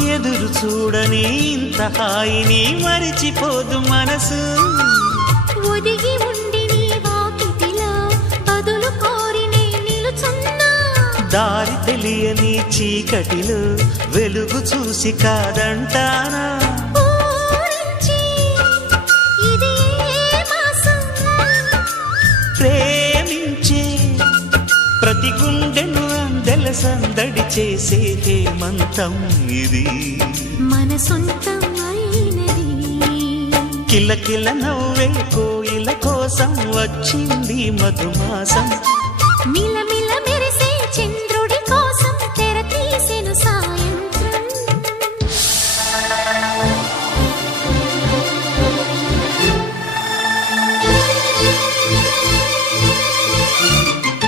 చూడని ఇంత హాయిని మరిచిపోదు మనసు. ఒదిగి ఉండి నీ వాకిటిలో బదులు కోరి నే నిలుచున్నా. దారి తెలియని చీకటిలో వెలుగు చూసి కాదంటానా? ప్రేమించే ప్రతి అందెల సందడి చేసే హేమంతం ఇది. మన సొంతం అయినది. కిల కిల నవ్వే కోయిల కోసం వచ్చింది మధుమాసం.